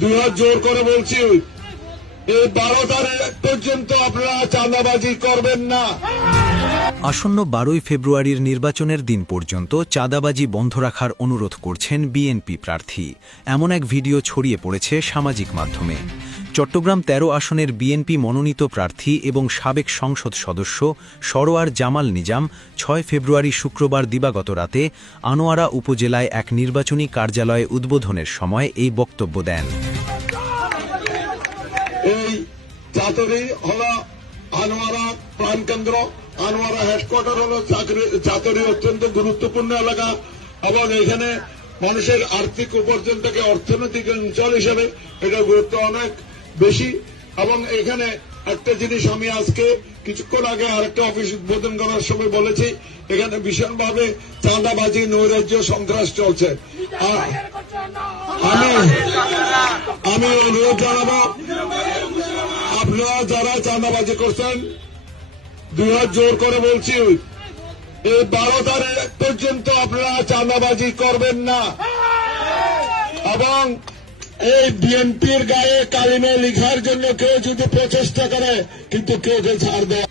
দুহাত জোর করে বলছি, এই 12 তারিখ পর্যন্ত আপনারা চাঁদাবাজি করবেন না। আসন্ন 12 ফেব্রুয়ারির নির্বাচনের দিন পর্যন্ত চাঁদাবাজি বন্ধ রাখার অনুরোধ করছেন বিএনপি প্রার্থী। এমন এক ভিডিও ছড়িয়ে পড়েছে সামাজিক মাধ্যমে। চট্টগ্রাম 13 আসনের বিএনপি মনোনীত প্রার্থী এবং সাবেক সংসদ সদস্য সরোয়ার জামাল নিজাম 6 ফেব্রুয়ারি শুক্রবার দিবাগত রাতে আনোয়ারা উপজেলায় এক নির্বাচনী কার্যালয়ে উদ্বোধনের সময় এই বক্তব্য দেন। এই চাতুরি হল আনোয়ারা প্রাণকেন্দ্র, আনোয়ারা হেডকোয়ার্টার হল চাতুরি অত্যন্ত গুরুত্বপূর্ণ এলাকা এবং এখানে মানুষের আর্থিক উপার্জন থেকে অর্থনৈতিক অঞ্চল হিসেবে এটা গুরুত্ব অনেক বেশি। এবং এখানে একটা জিনিস আমি আজকে কিছুক্ষণ আগে আরেকটা অফিস উদ্বোধন করার সময় বলেছি, এখানে ভীষণভাবে চাঁদাবাজি নৈরাজ্য সন্ত্রাস চলছে। আমি অনুরোধ জানাবো, আপনারা যারা চাঁদাবাজি করছেন, দুহাত জোর করে বলছি, এই 12 তারিখ পর্যন্ত আপনারা চাঁদাবাজি করবেন না। এবং এই বিএনপির গায়ে কালিমে লিখার জন্য কেউ যদি প্রচেষ্টা করে, কিন্তু কেউ ছাড় দেয়।